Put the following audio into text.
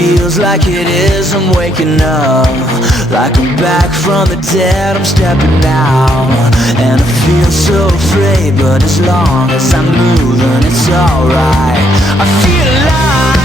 feels like it is, I'm waking up. Like I'm back from the dead, I'm stepping out. And I feel so afraid, but as long as I'm moving, it's alright. I feel alive.